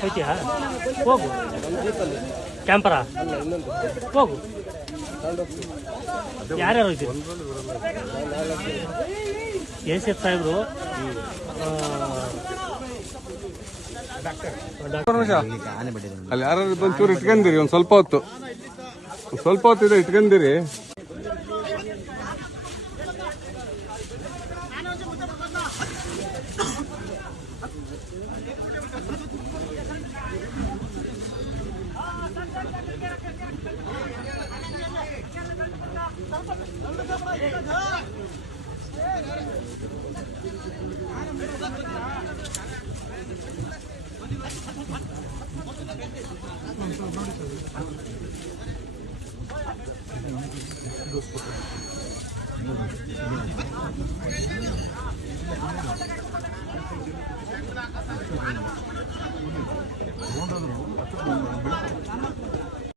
ಹೋಯ್ತೀಯಾ ಹೋಗು. ಕ್ಯಾಂಪರ ಹೋಗು. ಯಾರ್ಯಾರು ಹೋಯ್ತೀರಿ ಎ ಸಿ ಎಫ್ ಸಾಹೇಬ್ರು ಅಲ್ಲಿ ಯಾರು ಒಂಚೂರು ಇಟ್ಕೊಂಡಿರಿ, ಒಂದು ಸ್ವಲ್ಪ ಹೊತ್ತು. ಸ್ವಲ್ಪ ಹೊತ್ತಿದೆ ಇಟ್ಕೊಂಡಿರಿ. Вот это вот.